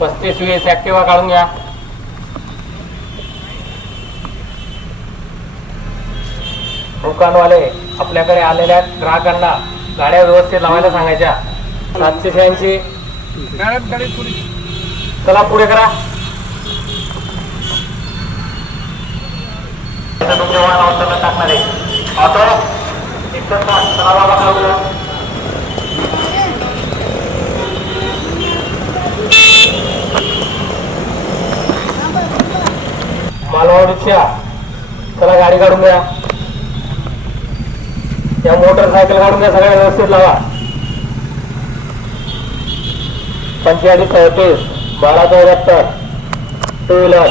पस्तीस वीस ऍक्टिवा काढून घ्या. दुकानवाले आपल्याकडे आलेल्या ग्राहकांना गाड्या व्यवस्थित लावायला सांगायच्या. सातशे शहाऐंशी. चला पुढे करा. तुमच्या वाहन टाकणारे टाकणार आहे. ऑटो. एकदम चला बाबा खाऊ रिक्षा चला गाडी काढून घ्या. या मोटरसायकल काढून घ्या सगळ्या व्यवस्थित लावा. पंचेचाळीस चौतीस बारा चौऱ्याहत्तर टू व्हीलर